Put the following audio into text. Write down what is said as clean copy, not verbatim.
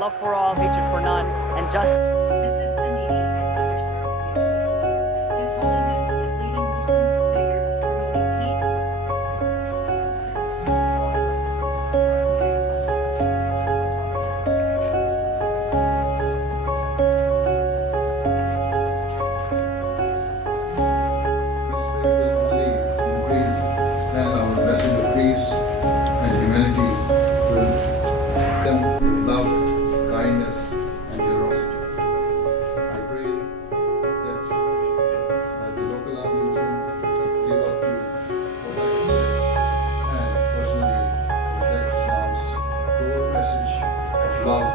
love for all, hatred for none, and just Assist the needy and underserved communities. His Holiness is leading Muslim figure promoting peace. This way will only increase, and our message of peace and humanity will them with love, kindness, and generosity. I pray that as the local army Muslim live up to what I have said and personally reflect Islam's core message of love,